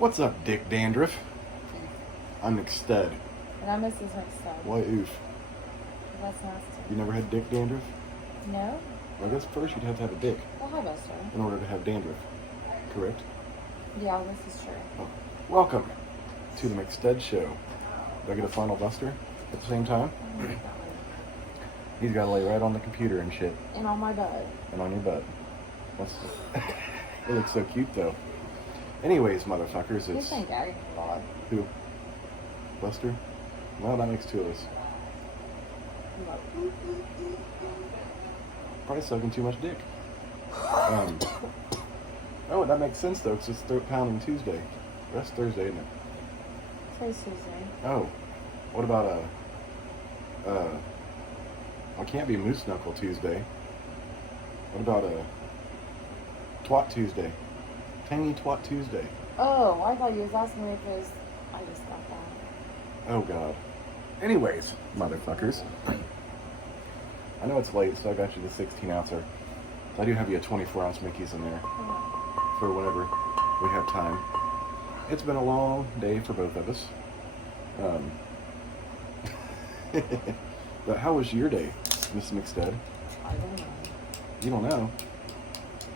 What's up, Dick Dandruff? I'm McStud. And I'm Mrs. McStud's. Why oof? That's nasty. You never had dick dandruff? No? Well, I guess first you'd have to have a dick Well, how about so? in order to have dandruff. Correct? Yeah, this is true. Oh. Welcome to the McStud Show. Do I get a final buster at the same time? He's got to lay right on the computer and shit. And on my butt. And on your butt. That's it looks so cute, though. Anyways, motherfuckers, You it's... think gagging a lot. Who? Buster? Well, that makes two of us. Probably sucking too much dick. Oh, that makes sense, though, because it's throat pounding Tuesday. That's Thursday, isn't it? Today's Tuesday. Oh. What about well, it can't be Moose Knuckle Tuesday. What about Twat Tuesday? Tangy Twat Tuesday. Oh, I thought you was asking me if it was... I just got that. Oh, God. Anyways, motherfuckers. I know it's late, so I got you the 16-ouncer. I do have you a 24-ounce Mickey's in there for whenever we have time. It's been a long day for both of us. But how was your day, Miss McStud? I don't know. You don't know?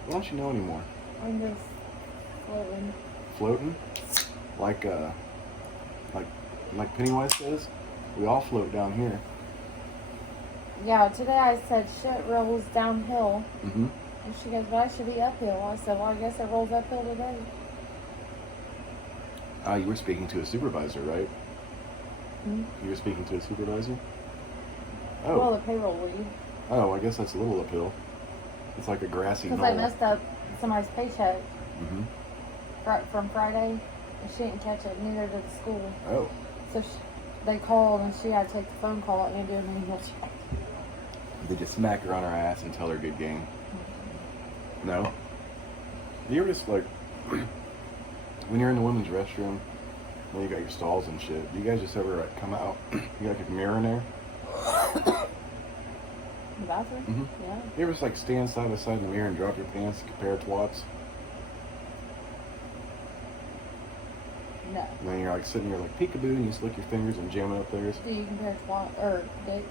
Why don't you know anymore? I'm just floating. Floating? Like Pennywise says? We all float down here. Yeah, today I said shit rolls downhill. Mm-hmm. And she goes, well, I should be uphill. I said, well, I guess it rolls uphill today. You were speaking to a supervisor, right? Mm-hmm. You were speaking to a supervisor? Oh. Well, the payroll lead. Oh, I guess that's a little uphill. It's like a grassy knoll. Because I messed up somebody's paycheck Mm-hmm. from Friday, and she didn't catch it, neither did the school. Oh. So they called, and she had to take the phone call and do an email check. Did you smack her on her ass and tell her good game? No? You ever just, like, when you're in the women's restroom, when you got your stalls and shit, do you guys just ever, like, come out, you got, like, a mirror in there? The bathroom? Mm-hmm. Yeah. You ever just, like, stand side by side in the mirror and drop your pants and compare twats? No. And then you're, like, sitting there, like, peekaboo, and you just lick your fingers and jam it up theirs? Do you compare twat or dates?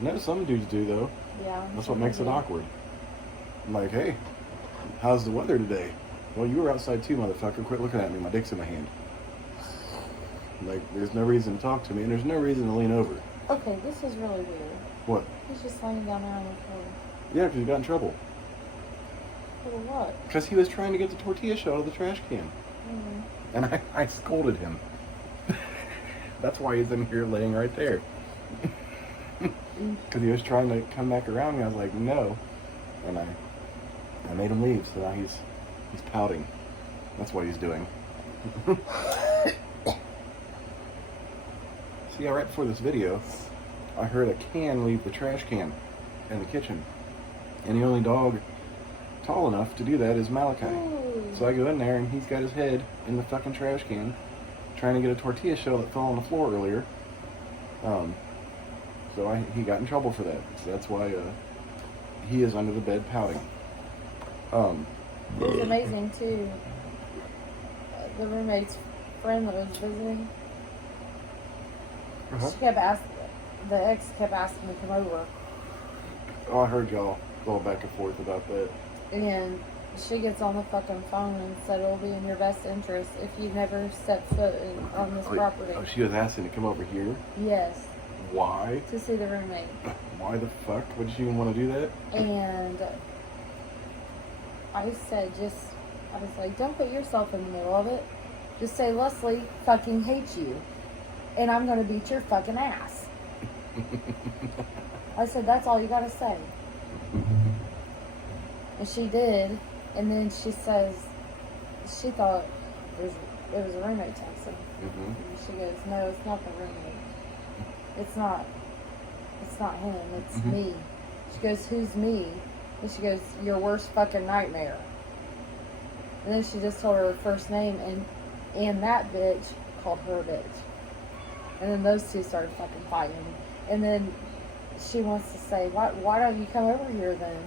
No, some dudes do, though. Yeah. That's what makes it awkward. I'm like, hey, how's the weather today? Well, you were outside too, motherfucker. Quit looking at me. My dick's in my hand. Like, there's no reason to talk to me, and there's no reason to lean over. Okay, this is really weird. What? He's just laying down there on the floor. Yeah, because he got in trouble. For what? Because he was trying to get the tortilla shell out of the trash can. Mm-hmm. And I scolded him. That's why he's in here laying right there. Because he was trying to come back around me. I was like, no. And I made him leave, so now he's pouting. That's what he's doing. See, right before this video, I heard a can leave the trash can in the kitchen. And the only dog tall enough to do that is Malachi. Ooh. So I go in there, and he's got his head in the fucking trash can, trying to get a tortilla shell that fell on the floor earlier. So he got in trouble for that. So that's why he is under the bed pouting. It's amazing too. The roommate's friend that was visiting, she kept asking, the ex kept asking me to come over. Oh, I heard y'all go back and forth about that. And she gets on the fucking phone and said it'll be in your best interest if you never step foot on this property. Oh, she was asking to come over here? Yes. Why? To see the roommate. Why the fuck would she even want to do that? And I said, I was like, don't put yourself in the middle of it. Just say, Leslie fucking hates you. And I'm going to beat your fucking ass. I said, that's all you got to say. And she did. And then she says, she thought it was a roommate texting. Mm-hmm. And she goes, no, it's not the roommate. It's not him. It's me. She goes, who's me? And she goes, your worst fucking nightmare. And then she just told her first name, and that bitch called her a bitch. And then those two started fucking fighting. And then she wants to say, why don't you come over here then?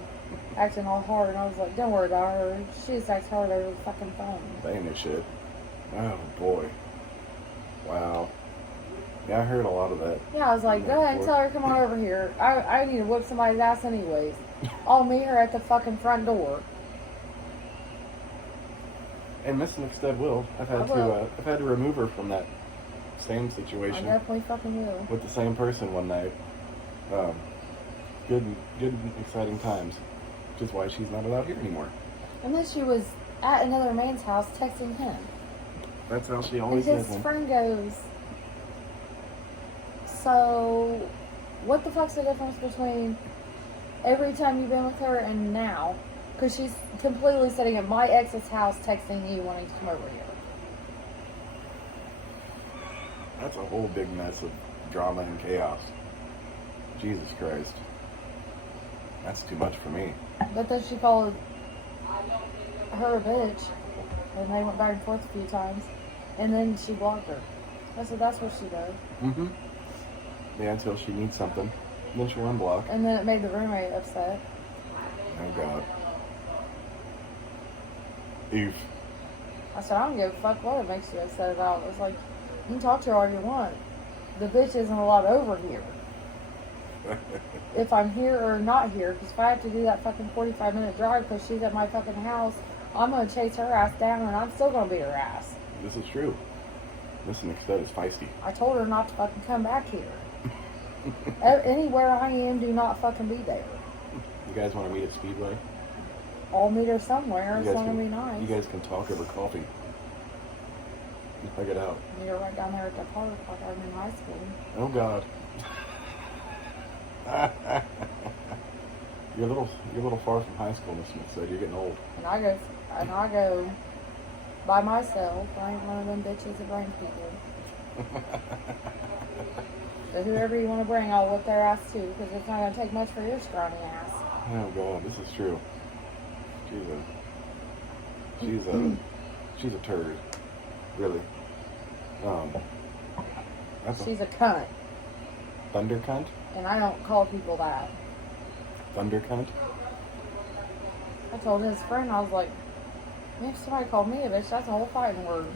Acting all hard. And I was like, don't worry about her. She just acts hard over the fucking phone. That ain't no shit. Oh boy. Wow. Yeah, I heard a lot of that. Yeah, I was like, go ahead and tell her to come on over here. I need to whip somebody's ass anyways. I'll meet her at the fucking front door. And Miss McStud will. I've had to remove her from that same situation. I definitely fucking will. With the same person one night. Good, exciting times. Which is why she's not allowed here anymore. And then she was at another man's house texting him. That's how she always and is. his friend goes, so, what the fuck's the difference between every time you've been with her and now? Because she's completely sitting at my ex's house texting you wanting to come over here. That's a whole big mess of drama and chaos. Jesus Christ. That's too much for me. But then she called her a bitch. And they went back and forth a few times. And then she blocked her. I said, that's what she does. Mm-hmm. Yeah, until she needs something. And then she'll unblock. And then it made the roommate upset. Oh, God. Oof. I said, I don't give a fuck what it makes you upset about. It's like, you can talk to her all you want. The bitch isn't allowed over here. If I'm here or not here, because if I have to do that fucking 45-minute drive because she's at my fucking house, I'm going to chase her ass down and I'm still going to beat her ass. This is true. Miss McStud is feisty. I told her not to fucking come back here. Anywhere I am, do not fucking be there. You guys want to meet at Speedway? I'll meet her somewhere. You It's guys going to can- be nice. You guys can talk over coffee. Check it out. Meet her right down there at the park like I'm in high school. Oh, God. You're a little far from high school, Miss McStud. You're getting old. And I go by myself. I ain't one of them bitches that bring people. So whoever you want to bring, I'll whip their ass too, because it's not going to take much for your scrawny ass. Oh, God, this is true. She's a turd. Really. She's a cunt. Thunder cunt? And I don't call people that. Thunder cunt? I told his friend, I was like, if somebody called me a bitch, that's a whole fighting word.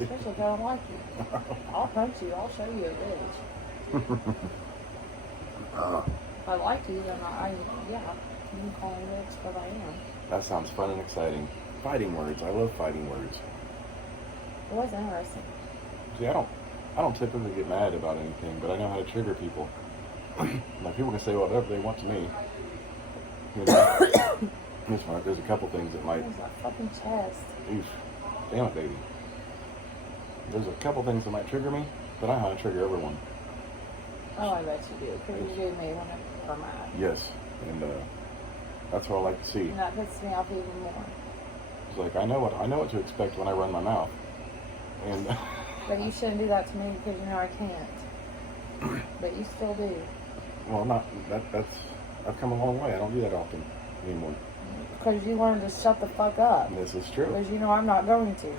Especially if I don't like you. I'll punch you. I'll show you a bitch. If I like you, then you can call me a bitch, but I am. That sounds fun and exciting. Fighting words. I love fighting words. It was interesting. See, I don't typically get mad about anything, but I know how to trigger people. Like, people can say whatever they want to me. You know, there's a couple things that might... There's that fucking chest. Oof. Damn it, baby. There's a couple things that might trigger me, but I know how to trigger everyone. Oh, I bet you do. Because you do me when I'm mad. Yes, and that's what I like to see. And that pisses me off even more. It's like, I know what to expect when I run my mouth. And... But you shouldn't do that to me because you know I can't. But you still do. Well, I've come a long way. I don't do that often anymore. Because you learned to shut the fuck up. And this is true. Because you know I'm not going to.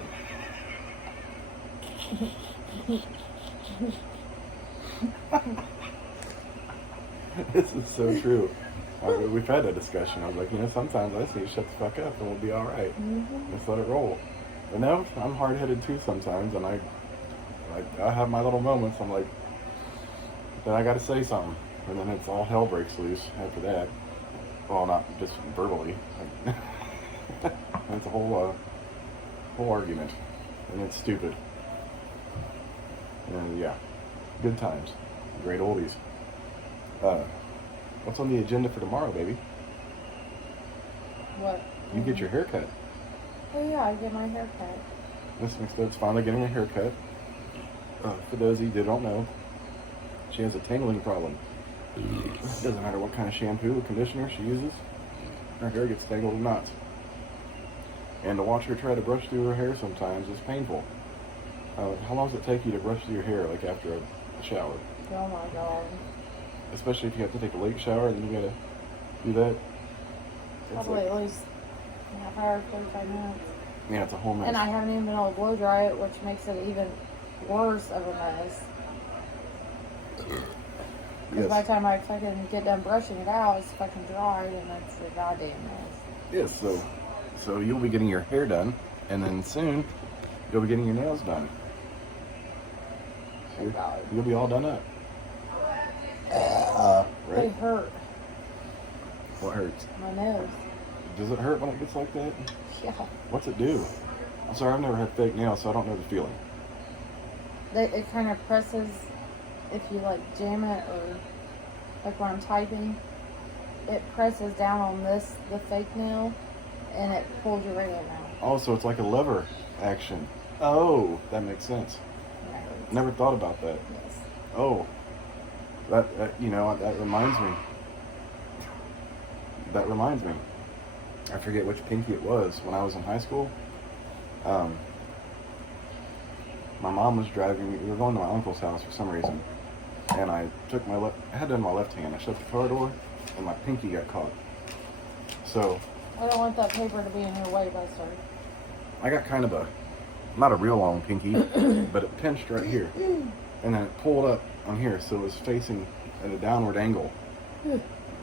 This is so true. We've had that discussion. I was like, sometimes I just need to shut the fuck up and we'll be all right. Mm-hmm. Just let it roll. But no, I'm hard-headed too sometimes, and I have my little moments. I'm like, then I got to say something, and then it's all hell breaks loose after that. Well, not just verbally. It's a whole argument, and it's stupid. And yeah, good times, great oldies. What's on the agenda for tomorrow, baby? What? You get your hair cut. Oh yeah, I get my hair cut. Miss McStud's finally getting a haircut. For those of you that don't know, she has a tangling problem. It doesn't matter what kind of shampoo or conditioner she uses, her hair gets tangled in knots. And to watch her try to brush through her hair sometimes is painful. How long does it take you to brush through your hair, like after a shower? Oh my god. Especially if you have to take a late shower, then you gotta do that. Probably at least a half hour, 45 minutes. Yeah, it's a whole mess. And I haven't even been able to blow dry it, which makes it even worse of a mess. Because by the time I fucking get done brushing it out, it's fucking dried, and that's a goddamn mess. Yes, so you'll be getting your hair done, and then soon You'll be getting your nails done. Oh, God. You'll be all done up. They Right? hurt. What hurts? My nose. Does it hurt when it gets like that? Yeah. What's it do? I'm sorry, I've never had fake nails, so I don't know the feeling. It kind of presses if you like jam it, or like when I'm typing, it presses down on the fake nail, and it pulls your radiant out. Oh, so it's like a lever action. Oh, that makes sense. And it hurts. Never thought about that. Yes. Oh, that that reminds me. That reminds me. I forget which pinky it was when I was in high school. My mom was driving me. We were going to my uncle's house for some reason, and I took I had it in my left hand. I shut the car door, and my pinky got caught. So I don't want that paper to be in your way, Buster. I got kind of not a real long pinky, but it pinched right here, and then it pulled up on here, so it was facing at a downward angle.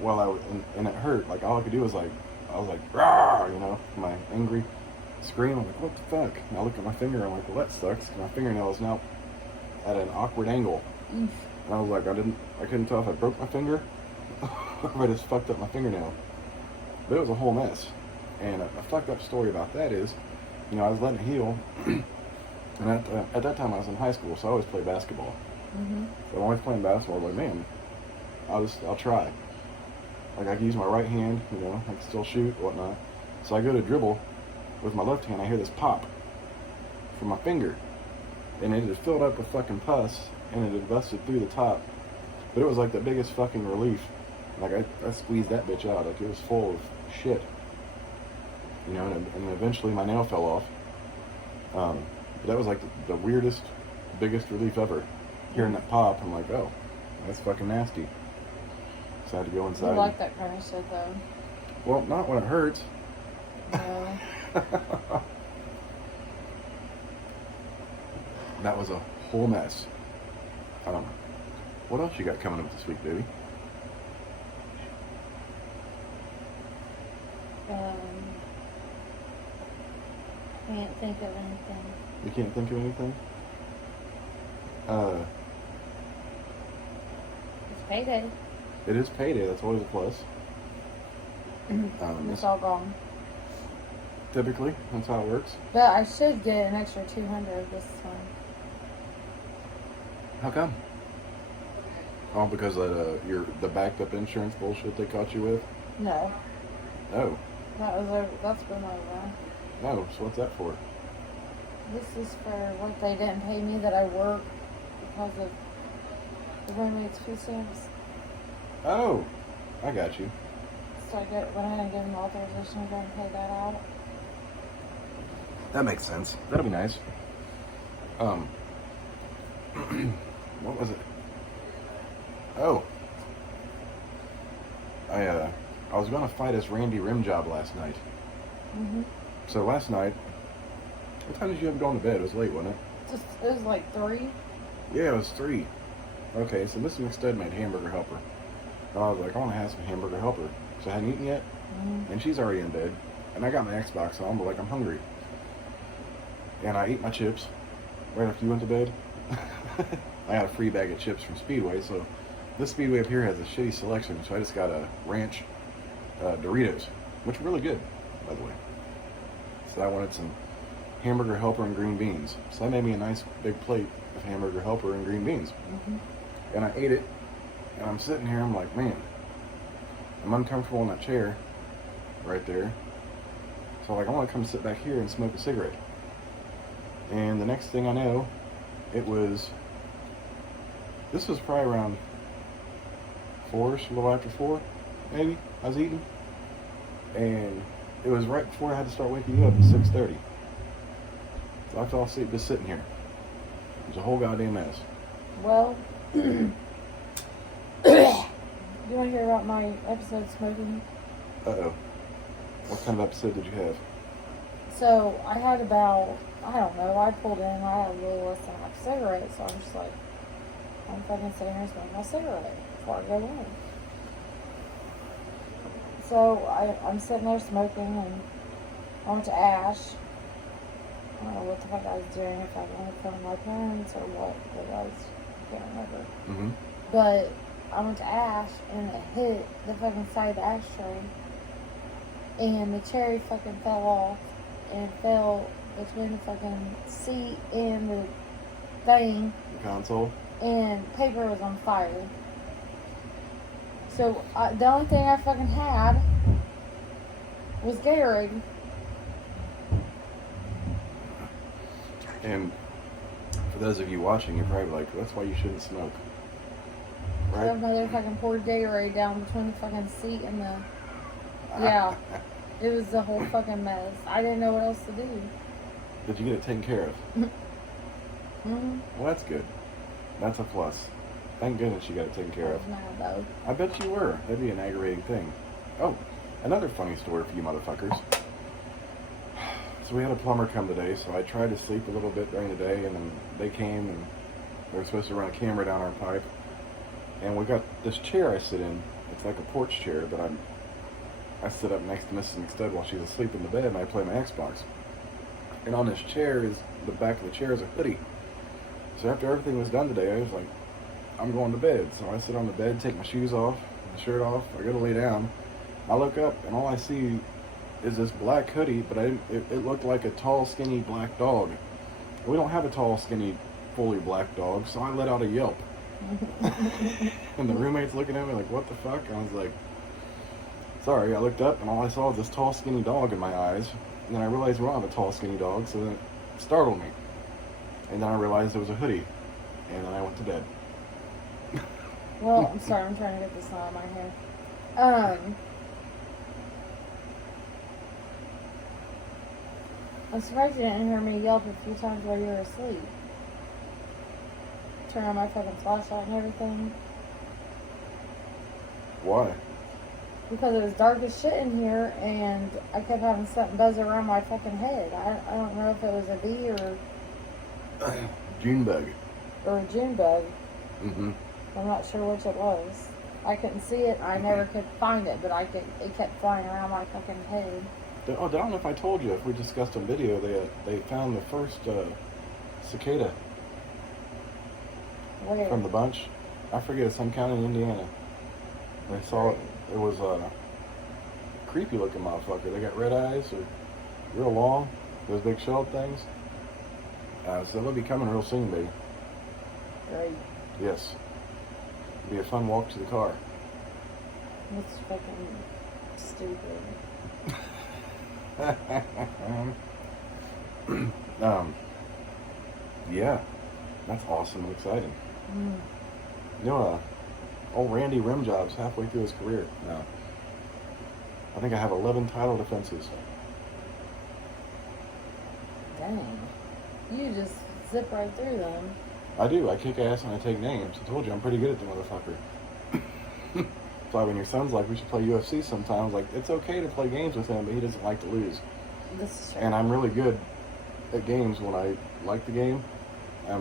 While and it hurt. Like all I could do was I was like, rah, my angry scream. I'm like, what the fuck? And I look at my finger. I'm like, well, that sucks. My fingernail is now at an awkward angle. And I was like, I couldn't tell if I broke my finger or if I just fucked up my fingernail. But it was a whole mess. And a fucked up story about that is, I was letting it heal. And at that time I was in high school, so I always played basketball. Mm-hmm. So I'm always playing basketball. I was like, man, I'll try. Like I can use my right hand, I can still shoot, whatnot. So I go to dribble with my left hand. I hear this pop from my finger, and it had filled up with fucking pus, and it had busted through the top. But it was like the biggest fucking relief. Like I squeezed that bitch out. Like it was full of shit. And eventually my nail fell off. But that was like the weirdest, biggest relief ever. Hearing that pop, I'm like, oh, that's fucking nasty. So I had to go inside. I like that kind of shit, though. Well, not when it hurts. No. That was a whole mess. What else you got coming up this week, baby? Can't think of anything. You can't think of anything? It's payday. It is payday. That's always a plus. It's all gone. Typically, that's how it works. But I should get an extra 200 this one. How come? Oh, because of the backed up insurance bullshit they caught you with? No. Oh. That's been over. No, so what's that for? This is for what they didn't pay me that I worked because of the roommate's food stamps. Oh, I got you. So I went ahead and gave them authorization to go and pay that out. That makes sense. That'll be nice. What was it? Oh. I was gonna fight this Randy Rimjob last night. Mm-hmm. So last night, what time did you have to go to bed? It was late, wasn't it? It was like 3. Yeah, it was 3. Okay, so Mrs. McStud made hamburger helper. And I was like, I want to have some hamburger helper. So I hadn't eaten yet, and she's already in bed. And I got my Xbox on, but like I'm hungry. And I ate my chips right after you went to bed. I got a free bag of chips from Speedway, so this Speedway up here has a shitty selection, so I just got a ranch Doritos, which are really good, by the way. So I wanted some hamburger helper and green beans. So that made me a nice big plate of hamburger helper and green beans. Mm-hmm. And I ate it, and I'm sitting here, I'm like, man, I'm uncomfortable in that chair right there. So like, I want to come sit back here and smoke a cigarette. And the next thing I know, this was probably around 4-ish, a little after 4, maybe, I was eating. And it was right before I had to start waking you up at 6:30. So I fell asleep just sitting here. It was a whole goddamn mess. Well, you want to hear about my episode of smoking? Uh-oh. What kind of episode did you have? So, I had about, I don't know, I pulled in, I had a little less than like a cigarette, so I'm just like, I'm fucking sitting here smoking my cigarette before I go in. So, I'm sitting there smoking, and I went to Ash, I don't know what the fuck I was doing, if I was on the phone with my parents or what it was. I can't remember. Mm-hmm. But I went to Ash and it hit the fucking side of the ashtray. And the cherry fucking fell off and fell between the fucking seat and the thing. The console. And paper was on fire. So the only thing I fucking had was Gatorade. And for those of you watching, you're probably like, that's why you shouldn't smoke. Right? I motherfucking poured Gatorade down between the fucking seat and the... Yeah. It was the whole fucking mess. I didn't know what else to do. Did you get it taken care of? Mm-hmm. Well, that's good. That's a plus. Thank goodness you got it taken care I of. was mad though. I bet you were. That'd be an aggravating thing. Oh, another funny story for you motherfuckers. So we had a plumber come today, so I tried to sleep a little bit during the day, and then they came, and they were supposed to run a camera down our pipe. And we got this chair I sit in. It's like a porch chair, but I sit up next to Mrs. McStud while she's asleep in the bed, and I play my Xbox. And on this chair is, the back of the chair is a hoodie. So after everything was done today, I was like, I'm going to bed. So I sit on the bed, take my shoes off, my shirt off, I go to lay down. I look up, and all I see is this black hoodie, but it looked like a tall, skinny black dog. We don't have a tall, skinny, fully black dog, so I let out a yelp. And the roommate's looking at me like, what the fuck? And I was like, sorry. I looked up, and all I saw was this tall, skinny dog in my eyes. And then I realized we don't have a tall, skinny dog, so then it startled me. And then I realized it was a hoodie. And then I went to bed. Well, I'm sorry, I'm trying to get this out of my hair. I'm surprised you didn't hear me yelp a few times while you were asleep. Turn on my fucking flashlight and everything. Why? Because it was dark as shit in here, and I kept having something buzz around my fucking head. I don't know if it was a bee June bug. or a June bug. Mm-hmm. I'm not sure which it was. I couldn't see it. I never could find it, but it kept flying around my fucking head. Oh, I don't know if I told you. If we discussed on video, they found the first cicada Where? from the bunch. I forget, it's some county in Indiana. They saw it. It was a creepy looking motherfucker. They got red eyes, or real long, those big shelled things. So they'll be coming real soon, baby. Great. Yes. It'll be a fun walk to the car. That's fucking stupid. Yeah, that's awesome and exciting. Mm. You know, old Randy Rimjob's halfway through his career now. I think I have 11 title defenses. Dang. You just zip right through them. I do. I kick ass and I take names. I told you I'm pretty good at the motherfucker. That's why when your son's like, we should play UFC sometimes, like, it's okay to play games with him, but he doesn't like to lose. This is true. And I'm really good at games when I like the game. I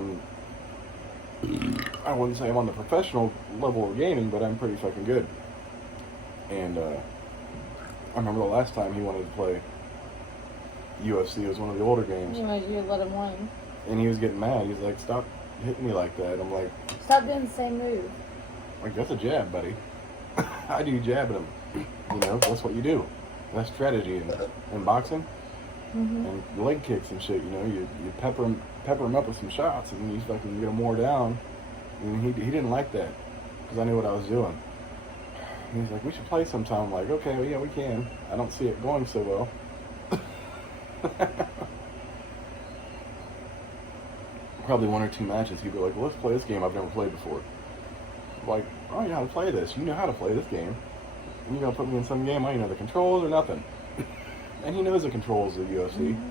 wouldn't say I'm on the professional level of gaming, but I'm pretty fucking good. And I remember the last time he wanted to play UFC. It was one of the older games. You let him win. And he was getting mad. He's like, stop hitting me like that. I'm like... Stop doing the same move. Like, that's a jab, buddy. How do you jab at him? You know, that's what you do. That's strategy in boxing. Mm-hmm. And leg kicks and shit, you know, you pepper him up with some shots, and you fucking get him more down. And he didn't like that, because I knew what I was doing. And he's like, we should play sometime. I'm like, okay, well, yeah, we can. I don't see it going so well. Probably one or two matches, he'd be like, well, let's play this game I've never played before. I'm like, oh, you know how to play this. You know how to play this game. And you're going to put me in some game I don't know the controls or nothing. And he knows the controls of UFC. Mm-hmm.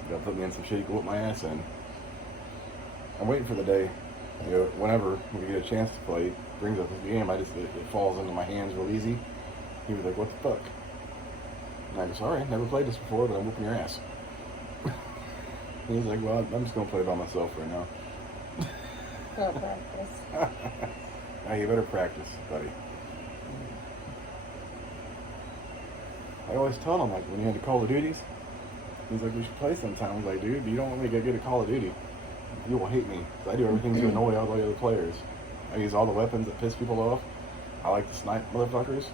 You're going to put me in some shit, you can whip my ass in. I'm waiting for the day, you know, whenever we get a chance to play, brings up this game, it falls into my hands real easy. He was like, what the fuck? And I go, sorry, never played this before, but I'm whooping your ass. And he's like, well, I'm just going to play by myself right now. Go practice. Now you better practice, buddy. I always tell him, like, when you had the Call of Duties, He's like, we should play sometime. I was like, dude, you don't want me to go get a Call of Duty. You will hate me. I do everything to annoy all the other players. I use all the weapons that piss people off. I like to snipe motherfuckers.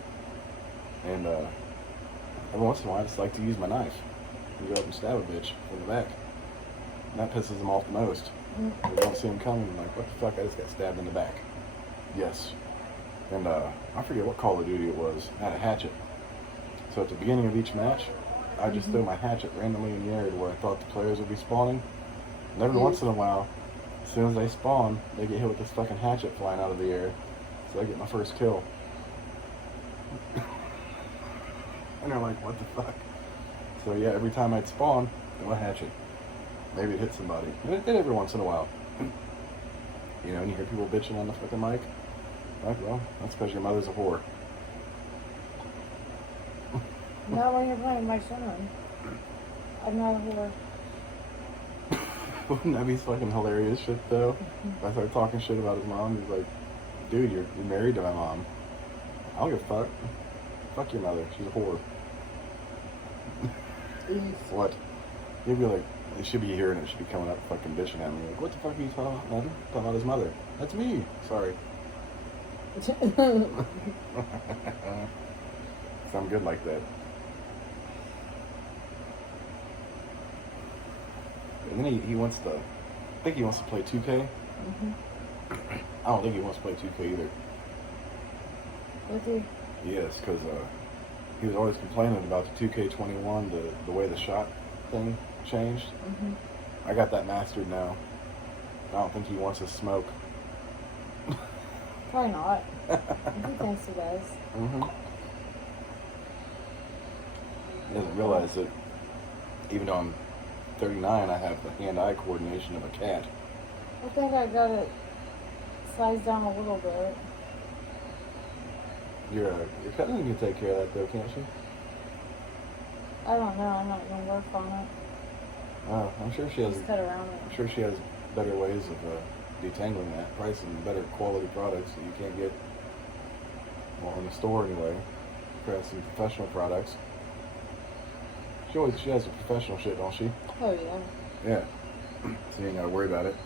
And every once in a while, I just like to use my knife and go up and stab a bitch from the back. And that pisses them off the most. They don't see them coming. I'm like, what the fuck? I just got stabbed in the back. Yes. And I forget what Call of Duty it was. I had a hatchet. So at the beginning of each match, I just throw my hatchet randomly in the air to where I thought the players would be spawning. And every once in a while, as soon as they spawn, they get hit with this fucking hatchet flying out of the air. So I get my first kill. And they're like, what the fuck? So yeah, every time I'd spawn, throw a hatchet. Maybe it hit somebody. And it did every once in a while. You know, and you hear people bitching on the fucking mic. Like, well, that's because your mother's a whore. Not when you're playing my son. I'm not a whore. Wouldn't that be fucking hilarious shit though? If I start talking shit about his mom, he's like, dude, you're married to my mom. I don't give a fuck. Fuck your mother. She's a whore. What? He'd be like, they should be hearing it, should be coming up fucking bitching at me. Like, what the fuck are you talking about, man? Talking about his mother. That's me. Sorry. So I'm good like that. And then he wants to, I think he wants to play 2K. I don't think he wants to play 2K either. With you? Yes, because he was always complaining about the 2K21, the way the shot thing changed. I got that mastered now. I don't think he wants to smoke. Probably not. He thinks he does. He doesn't realize that even though I'm 39, I have the hand-eye coordination of a cat. I think I got it sized down a little bit. Your cousin can take care of that though, can't she? I don't know. I'm not going to work on it. Oh, I'm sure she has. Just cut around it. I'm sure she has better ways of detangling that. Probably some better quality products that you can't get, well, in the store anyway. Probably some professional products. She has the professional shit, don't she? Oh, yeah. Yeah. So you ain't gotta worry about it.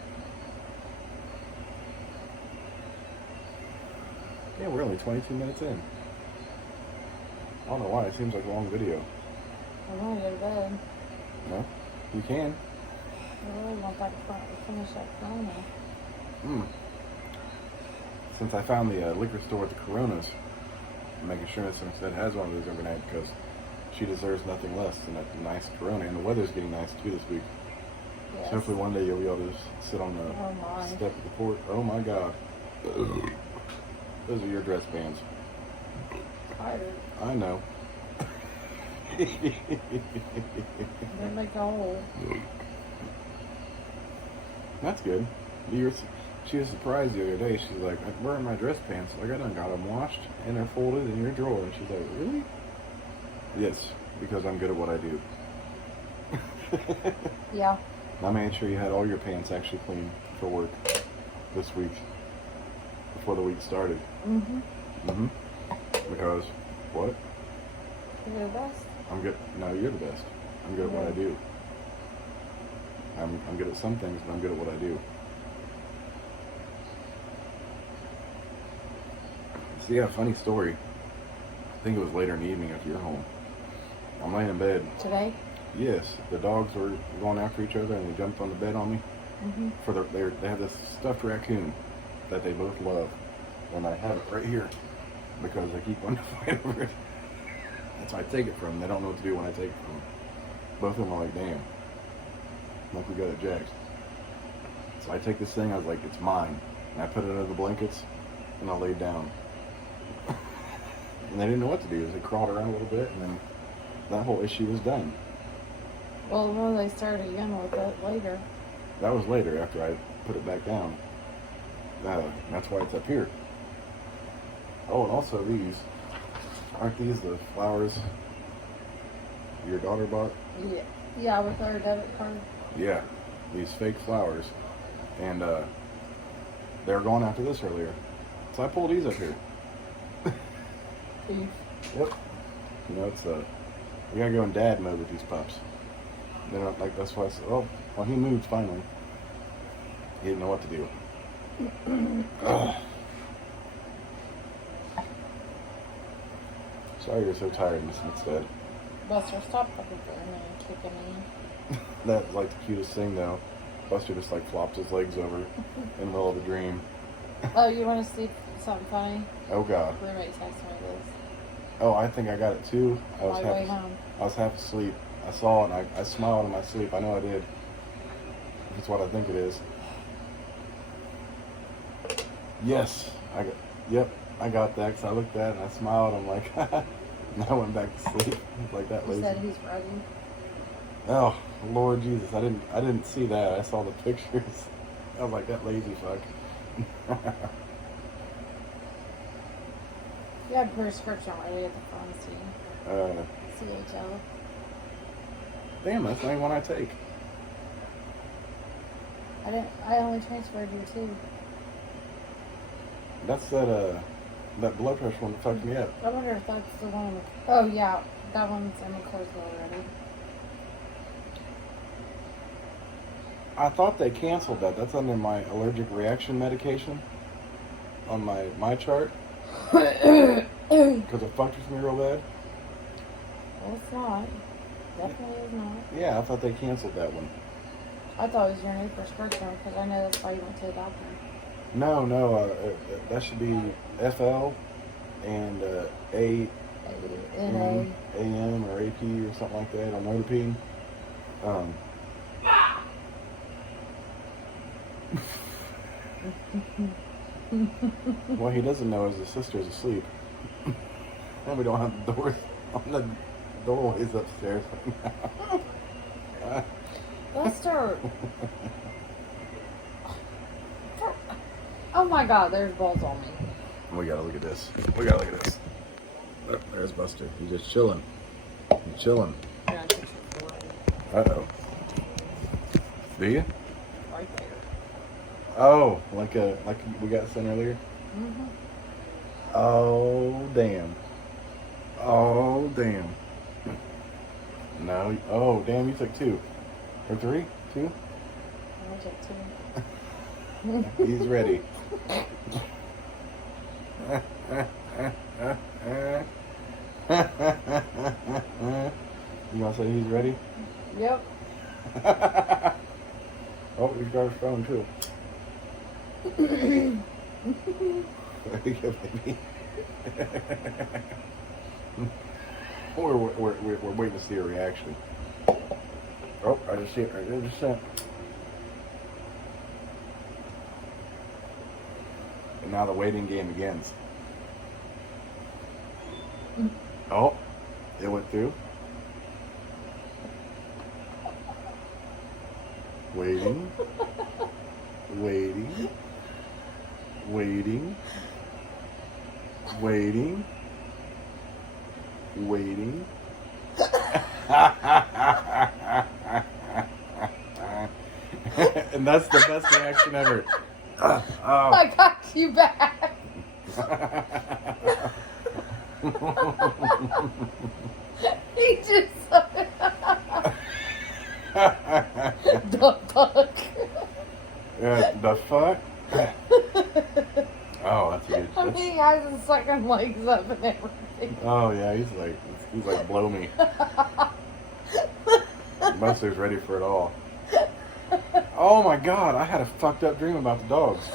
Yeah, we're only 22 minutes in. I don't know why, it seems like a long video. I want to go to bed. No? You can. I really want that to finish that Corona. Since I found the liquor store with the Coronas, I'm making sure that has one of those overnight because she deserves nothing less than a nice Corona. And the weather's getting nice too this week. Yes. So hopefully one day you'll be able to sit on the step of the porch. Oh my God. Those are your dress bands. Tired. I know. They make a hole. That's good. She was surprised the other day. She's like, I'm wearing my dress pants. Like, I done got them washed and they're folded in your drawer. And she's like, really? Yes, because I'm good at what I do. Yeah. I made sure you had all your pants actually clean for work this week before the week started. Because, what? You're the best. I'm good. No, you're the best. I'm good at what I do. I'm good at some things, but I'm good at what I do. So yeah, funny story. I think it was later in the evening after you're home. I'm laying in bed. Today? Yes, the dogs were going after each other and they jumped on the bed on me. They have this stuffed raccoon that they both love, and I have it right here because I keep wanting to fight over it. That's where I take it from. They don't know what to do when I take it from them. Both of them are like, damn, like we got it jacked. So I take this thing, I was like, it's mine, and I put it under the blankets and I laid down. And they didn't know what to do. They crawled around a little bit, and then that whole issue was done. Well, when they started again with it later. That was later, after I put it back down. That's why it's up here. Oh, and also these. Aren't these the flowers your daughter bought? Yeah. Yeah, with our debit card. Yeah, these fake flowers. And they were going after this earlier. So I pulled these up here. Beef. Yep. You know, it's we gotta go in dad mode with these pups. Then like that's why I said, oh, well, he moved finally. He didn't know what to do. Ugh. Sorry you're so tired, Miss McStud. Buster, stop fucking burning and kicking me. That's like the cutest thing though. Buster just like flops his legs over in the middle of a dream. Oh, you want to see something funny? Oh God. Roommate texted me this. Oh, I think I got it too. I was On my way home. half asleep. I saw it and I smiled in my sleep. I know I did. That's what I think it is. Yes, yep, I got that because I looked at it and I smiled. I'm like, and I went back to sleep. Like that He lazy. said he's ready. Oh Lord Jesus, I didn't see that. I saw the pictures. I was like, that lazy fuck. You had prescription ready at the pharmacy. CHL. Damn, that's the only one I take. I only transferred you two. That's that blood pressure one that fucked me up. I wonder if that's the one. Oh yeah, that one's in McClur's already. I thought they canceled that. That's under my allergic reaction medication on my chart because it fucked with me real bad. Well, it's not. Definitely is not. Yeah, I thought they canceled that one. I thought it was your new prescription because I know that's why you went to the doctor. No, that should be FL and NA. AM or AP or something like that, or Notapine. What he doesn't know is his sister's asleep. And we don't have the doors on the doorways upstairs right now. Buster! Oh my God, there's balls on me. We gotta look at this. Oh, there's Buster. He's just chilling. He's chilling. Yeah, I took you for it. Uh-oh. Do you? Right there. Oh, like we got sent earlier? Mm-hmm. Oh, damn. Oh, damn. No. Oh, damn, you took 2. Or 3? 2? I took 2. He's ready. You gonna say he's ready? Yep. Oh, he's got his phone too. There you go, baby. We're waiting to see a reaction. Oh, I just see it right there. Just sent. And now the waiting game begins. Oh, it went through. Waiting. Waiting. Waiting. Waiting. Waiting. And that's the best reaction ever. Oh. I got you back. He just the fuck. Yeah, the fuck? Oh, that's good. I mean, he has his second legs up and everything. Oh yeah, he's like blow me. Buster's ready for it all. Oh my God, I had a fucked up dream about the dogs.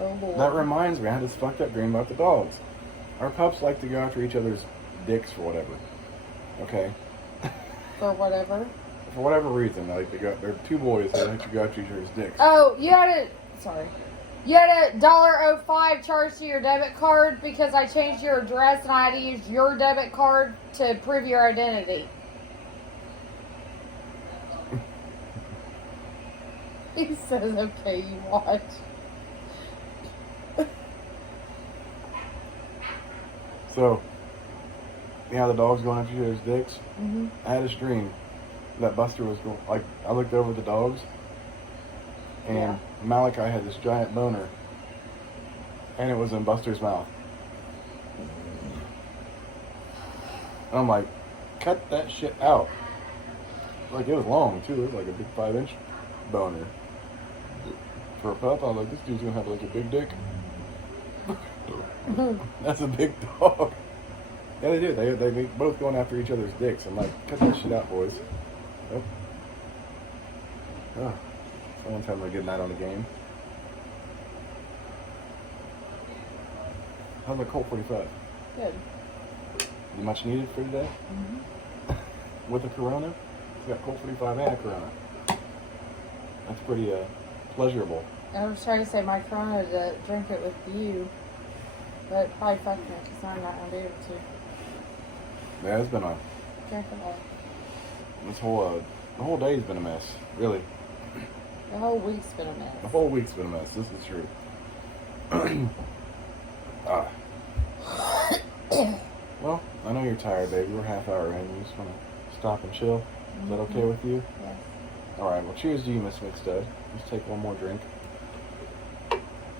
Oh boy. That reminds me, I had this fucked up dream about the dogs. Our pups like to go after each other's dicks for whatever. Okay? For whatever. For whatever reason, like they're 2 boys that like to go after each other's dicks. Oh, you had a $1.05 charged to your debit card because I changed your address and I had to use your debit card to prove your identity. He says, okay, you watch. So, you know the dogs going after each other's dicks? Mm-hmm. I had this dream that Buster was going, like, I looked over at the dogs, and Yeah. Malachi had this giant boner, and it was in Buster's mouth. And I'm like, cut that shit out. Like, it was long, too. It was like a big 5-inch boner. For a pup, I was like, this dude's gonna have like a big dick. That's a big dog. Yeah, they do. They both going after each other's dicks. I'm like, cut that shit out, boys. Oh. Oh. Someone's having a good night on the game. How's my Colt 45? Good. You much needed for today? Mm-hmm. With a Corona? It's got Colt 45 and a Corona. That's pretty pleasurable. I was trying to say my Corona to drink it with you, but probably fuck me because I'm not gonna be able to Yeah, it's been a drink it all. this whole the whole day's been a mess. Really, The whole week's been a mess. the whole week's been a mess. This is true. Ah. Well, I know you're tired, baby. We're half hour in. You just want to stop and chill. Is that okay with you? Yes. All right. Well, cheers to you, Miss McStud. Let's take one more drink.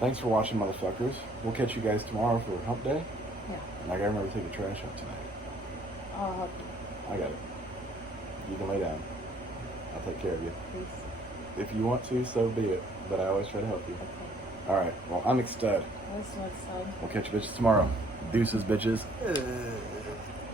Thanks for watching, motherfuckers. We'll catch you guys tomorrow for hump day. Yeah. And I gotta remember to take the trash out tonight. I'll help you. I got it. You can lay down. I'll take care of you. Please. If you want to, so be it. But I always try to help you. Okay. All right. Well, I'm McStud. That's next time. We'll catch you bitches tomorrow. Deuces, bitches.